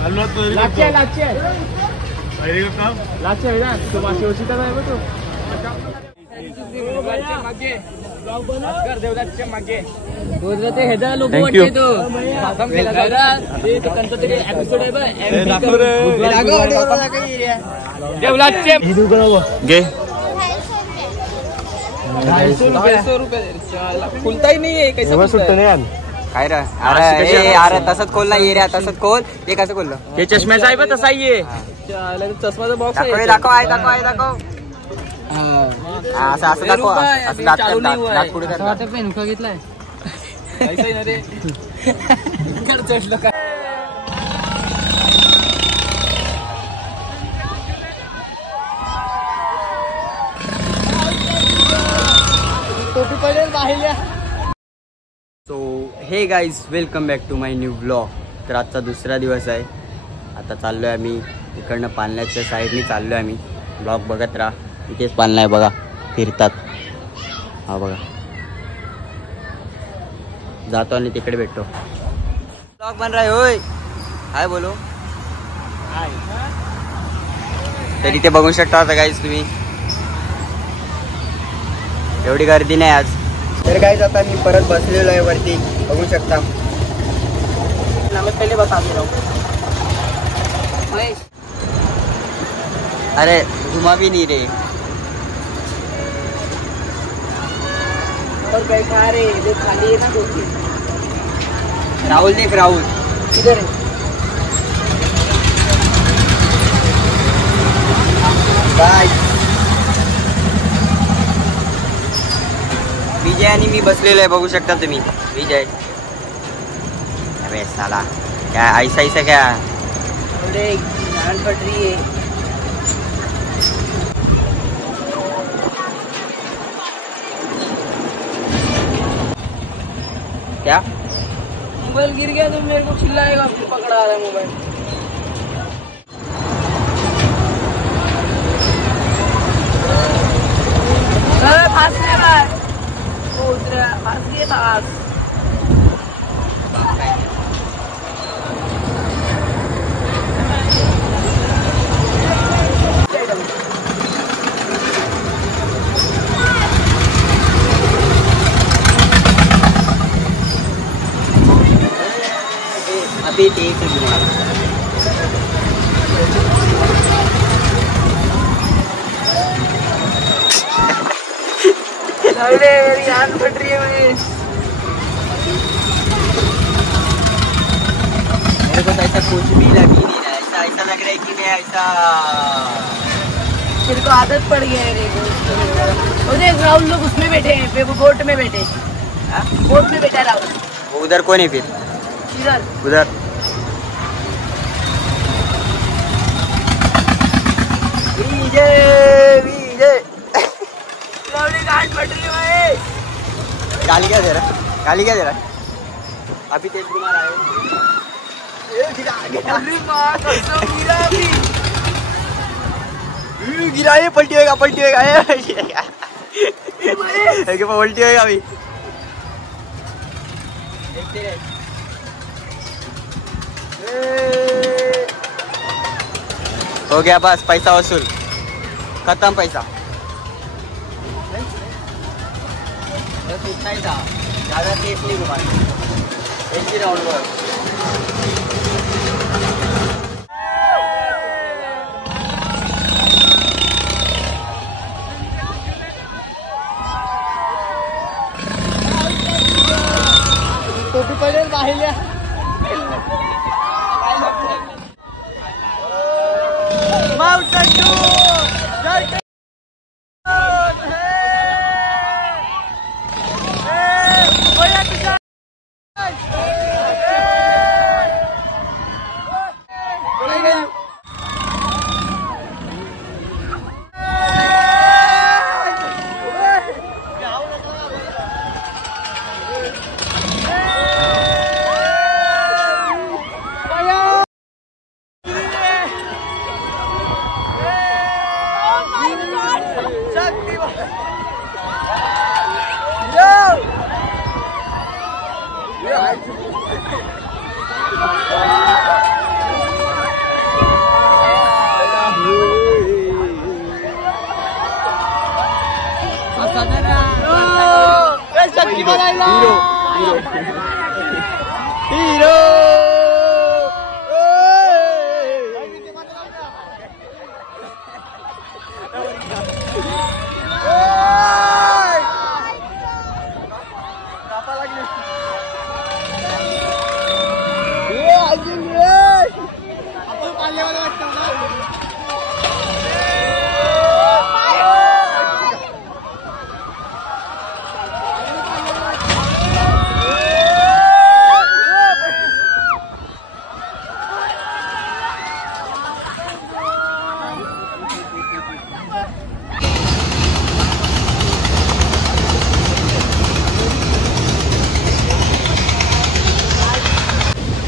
लाचे खुलता ही नाही आहे कैसे सुटत नाही काय रे अरे तसंच खोल नाही रे तसंच खोल हे कसं खोललं हे चष्म्याचा आहे बघ तसा आहे चष्माचा बॉक्स आहे दाखव असं असं दाखव असं दात पुढे नुका घेतलाय टोपी पडेल बाहेर. So hey guys welcome back to my new blog. तर आजचा दुसरा दिवस आहे. आता चाललो आहे आम्ही इकडनं पालण्याच्या साईडने चाललो आहे आम्ही. ब्लॉग बघत राहा. इथेच पालना आहे बघा फिरतात. हा बघा जातो आणि तिकडे भेटतो. ब्लॉग बन रहा है होय हाय बोलो हाय. तर इथे बघू शकता आता गाईज तुम्ही एवढी गर्दी नाही आज. तर गाईज आता मी परत बसलेलो आहे वरती बघू शकता. पहिले बस अरे घुमा भी नहीं रे और बैठा रे देख खाली है ना दोस्ती. राहुल देख राहुल किधर है गाइस. विजय आणि मी बसलेलो आहे बघू शकता तुम्ही. विजय अरे साला क्या ऐसा ऐसा क्या जान पड़ रही है. क्या मोबाइल गिर गया तो मेरे को चिल्लाएगा फिर पकड़ा रहा है मोबाइल. फास दिए फास. अभी ठीक है. अरे मेरी जान फट रही है. मेरे को तो ऐसा कुछ भी लग ही नहीं रहा. ऐसा ऐसा लग रहा है कि मैं ऐसा तेरे को आदत पड़ गया है. देख राहुल लोग उसमें बैठे हैं वो बोट में बैठे. बोट में बैठा राहुल. वो उधर कौन है फिर इधर उधर विजय विजय गाड़ी फट रही है. गाली क्या दे रहा गाली क्या दे रहा. अभी तेज कुमार आए गिरा ये पलटी होगा पलटी होगा पलटी होगा अभी. देखते रहे. हो गया बस पैसा वसूल खत्म पैसा. बस इतना ही था ज़्यादा तेज नहीं घुमाए. एक ही राउंड पर टोपी पडेल बाहेर. माउंटेन टू हिरो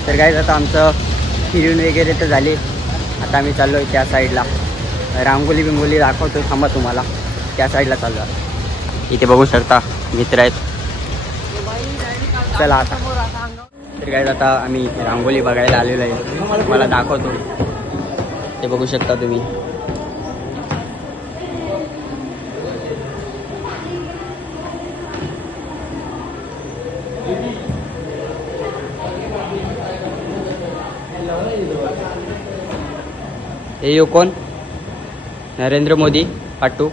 तर काय आता आमचं फिरून वगैरे तर झाले. आता आम्ही चाललो आहे त्या साईडला. रांगोली बिंगोली दाखवतो थांबा तुम्हाला. त्या साईडला चाललो आहे. इथे बघू शकता मित्र आहेत. चला आता. तर काय आता आम्ही रांगोली बघायला आलेलो आहे. तुम्हाला दाखवतो. ते बघू शकता तुम्ही. हे यो कोण? नरेंद्र मोदी पाटू.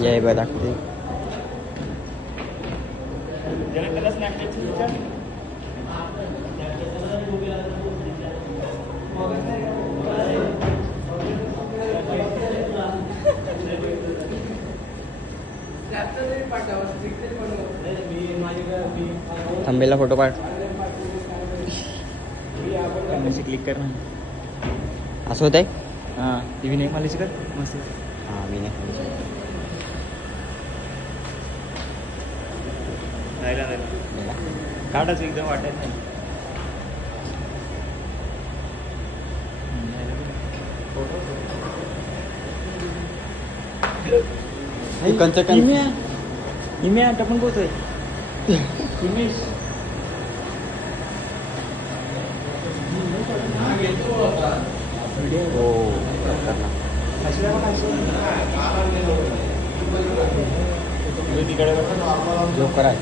ये बघा दाखवते. थांबेला फोटो काढ. क्लिक कर. असं होत आहे. हां टी व्ही मालिश कर मस्त. हां मी नाही काढायचं एकदम वाटत नाही. इमे आता पण पोहोचतोय. इमेश हो तिकडे जो करा.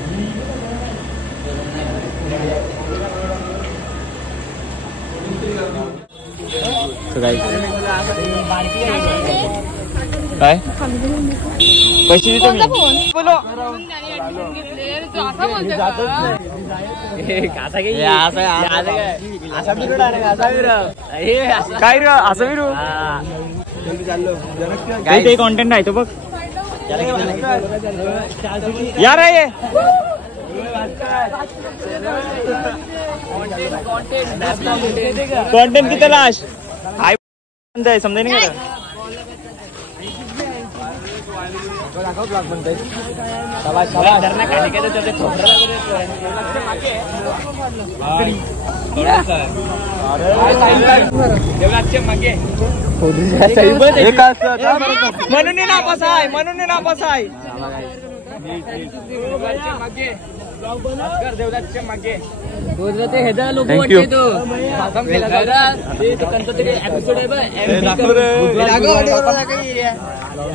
काय पैसे देतो मी. बोलो काय रे असं विरू ते कॉन्टेंट आहे तो बघ यार आहे. कॉन्टेंट की तलाश आहे समजा नाही का. म्हणून नापास आहे. म्हणून नापास आहे.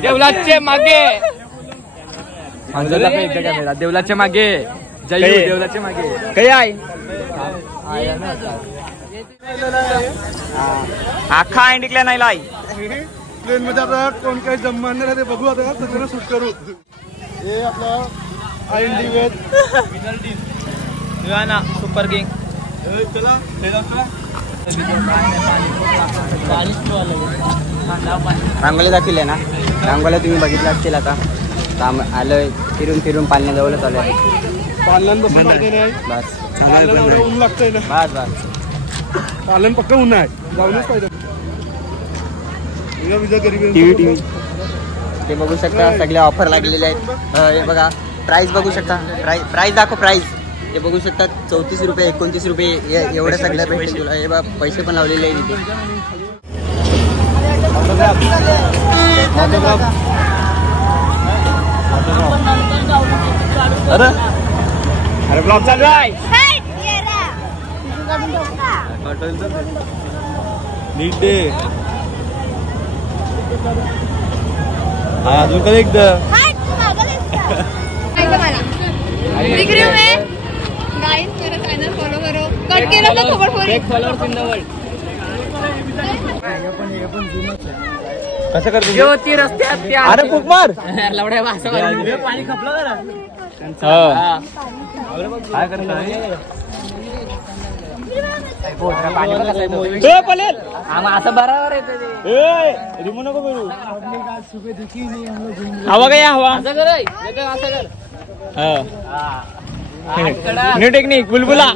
देवदासच्या मागे देवलाच्या मागे देवलाच्या मागे देवलाच्या मागे काही आहे. आखा इंडिकल्या नाही लाई प्लेन मध्ये आता कोण काही जमणार नाही ते बघू. आता सगळं शूट करू. हे आपला ना सुपर किंग. रांगोली दाखवली ना. रांगोल्या तुम्ही बघितल्या असतील. आता आलोय फिरून फिरून पालण्याजवळच आलोय. पालन बस नाही. बस ऊन लागतंय ना. बस बस पालन पक्का ऊन आहे. जाऊनच पाहिजे. टीव्ही ते बघू शकता. सगळ्या ऑफर लागलेल्या आहेत. हे बघा प्राइस बघू शकता. प्राइस दाखव. प्राइस हे बघू शकता. 34 रुपये 29 रुपये एवढ्या सगळ्या भेटेल तुला. हे बघा पैसे पण लावलेले आहे तिथे. अरे अरे ब्लॉग चालू आहे. नीट दे. अजून कधी एकदा मेरा चैनल फॉलो करो. कट केलं तर खबर पडेल. कसं करतो ती रस्त्यात त्या अरे फुक मार. लवड्या भाषा पाणी खपलं जरा. काय करतो असं बरोबर येतं ते. रिमू नको करू. हवा काय हवा असं कर असं कर. न्यू टेक्निक बुलबुला.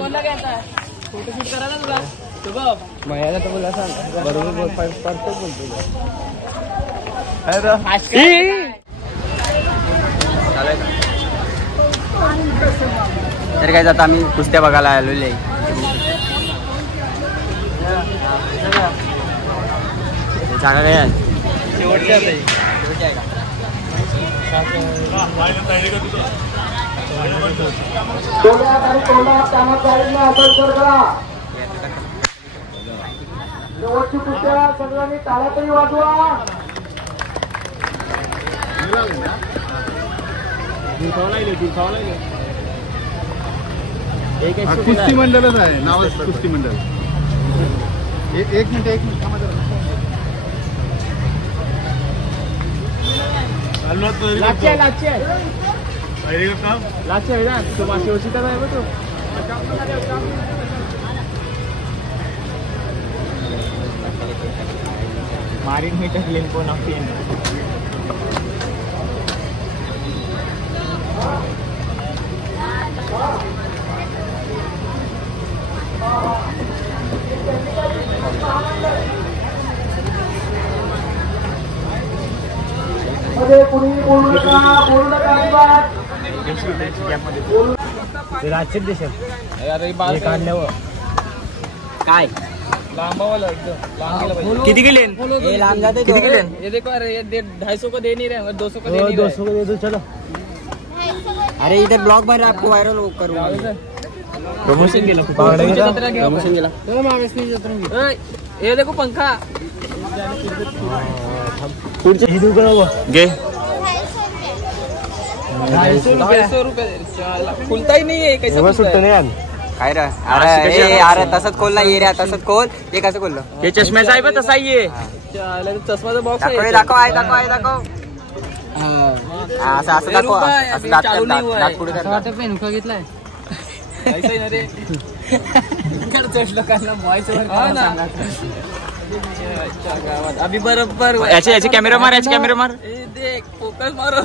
फोटोशूट करायला तुला शुभम. महिला तर बोला सांग बरोबर परफेक्ट बोलतो. तर काय आता आम्ही कुस्त्या बघायला आलेलो आहे. जागा काय आहे? शेवटच्या सगळ्यांनी टाळ्या तरी वाजवा. कुस्ती मंडळच आहे नावच कुस्ती मंडळ. एक मिनिट थांबा जरा. मारीन मी टाकले कोण आपली. राज्यात देशात काढल्यावर काय लांबावाला एकदम लांब गेला पाहिजे. किती गेले लांब जाते किती गेले. ये देखो अरे ये 250 को दे नहीं रहे 200 को दे नहीं रहे. 200 को दे दो चलो. अरे इधर ब्लॉग बन रहा आपको वायरल करूँ. प्रमोशन केलं. प्रमोशन केला. ये देखो पंखा पुढचे घे. 250 रुपये खुलता ही नहीं है. कैसे काय रे अरे अरे तसंच खोल ना ये रे तसंच खोल. हे कसं खोललं. हे चष्म्याचा आहे बा तसा ये. चष्माचा बॉक्स आहे. दाखव असं असं दाखव. असं दात पुढे कर. पेनुका घेतलाय लोकांना अभी बरोबर याचे कॅमेरा मार. याचे कॅमेरा मार. देख फोकस मारो.